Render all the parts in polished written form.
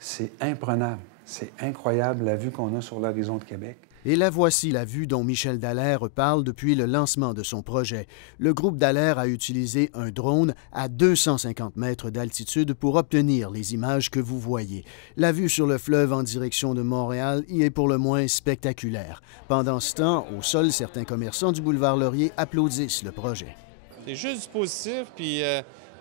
c'est imprenable. C'est incroyable la vue qu'on a sur l'horizon de Québec. Et la voici la vue dont Michel Dallaire parle depuis le lancement de son projet. Le groupe Dallaire a utilisé un drone à 250 mètres d'altitude pour obtenir les images que vous voyez. La vue sur le fleuve en direction de Montréal y est pour le moins spectaculaire. Pendant ce temps, au sol, certains commerçants du boulevard Laurier applaudissent le projet. C'est juste du positif, puis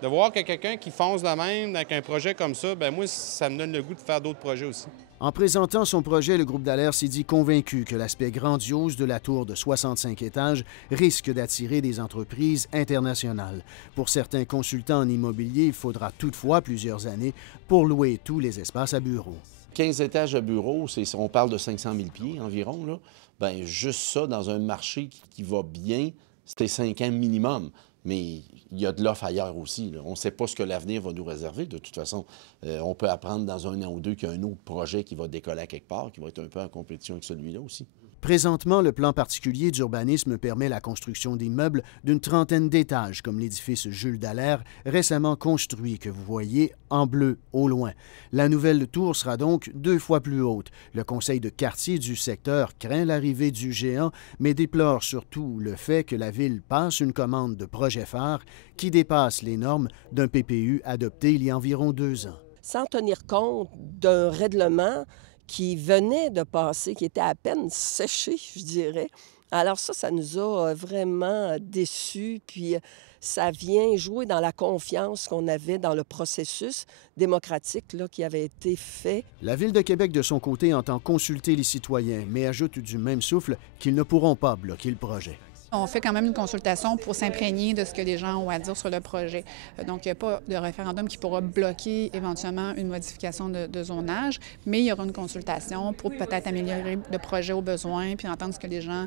de voir que quelqu'un qui fonce de même avec un projet comme ça, bien moi, ça me donne le goût de faire d'autres projets aussi. En présentant son projet, le groupe Dallaire s'est dit convaincu que l'aspect grandiose de la tour de 65 étages risque d'attirer des entreprises internationales. Pour certains consultants en immobilier, il faudra toutefois plusieurs années pour louer tous les espaces à bureaux. 15 étages de bureaux, on parle de 500 000 pieds environ, là. Bien, juste ça, dans un marché qui va bien, c'était 5 ans minimum. Mais il y a de l'offre ailleurs aussi, là. On ne sait pas ce que l'avenir va nous réserver. De toute façon, on peut apprendre dans un an ou deux qu'il y a un autre projet qui va décoller à quelque part, qui va être un peu en compétition avec celui-là aussi. Présentement, le plan particulier d'urbanisme permet la construction d'immeubles d'une trentaine d'étages, comme l'édifice Jules Dallaire, récemment construit, que vous voyez en bleu au loin. La nouvelle tour sera donc 2 fois plus haute. Le conseil de quartier du secteur craint l'arrivée du géant, mais déplore surtout le fait que la ville passe une commande de projet phare qui dépasse les normes d'un PPU adopté il y a environ 2 ans. Sans tenir compte d'un règlement qui venait de passer, qui était à peine séché, je dirais. Alors ça nous a vraiment déçus, puis ça vient jouer dans la confiance qu'on avait dans le processus démocratique là, qui avait été fait. La Ville de Québec, de son côté, entend consulter les citoyens, mais ajoute du même souffle qu'ils ne pourront pas bloquer le projet. On fait quand même une consultation pour s'imprégner de ce que les gens ont à dire sur le projet. Donc, il n'y a pas de référendum qui pourra bloquer éventuellement une modification de zonage, mais il y aura une consultation pour peut-être améliorer le projet aux besoins puis entendre ce que les gens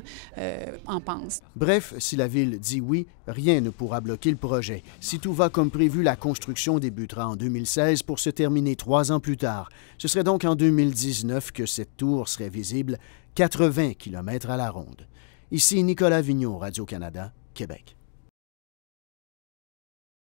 en pensent. Bref, si la Ville dit oui, rien ne pourra bloquer le projet. Si tout va comme prévu, la construction débutera en 2016 pour se terminer 3 ans plus tard. Ce serait donc en 2019 que cette tour serait visible 80 km à la ronde. Ici Nicolas Vigneault, Radio-Canada, Québec.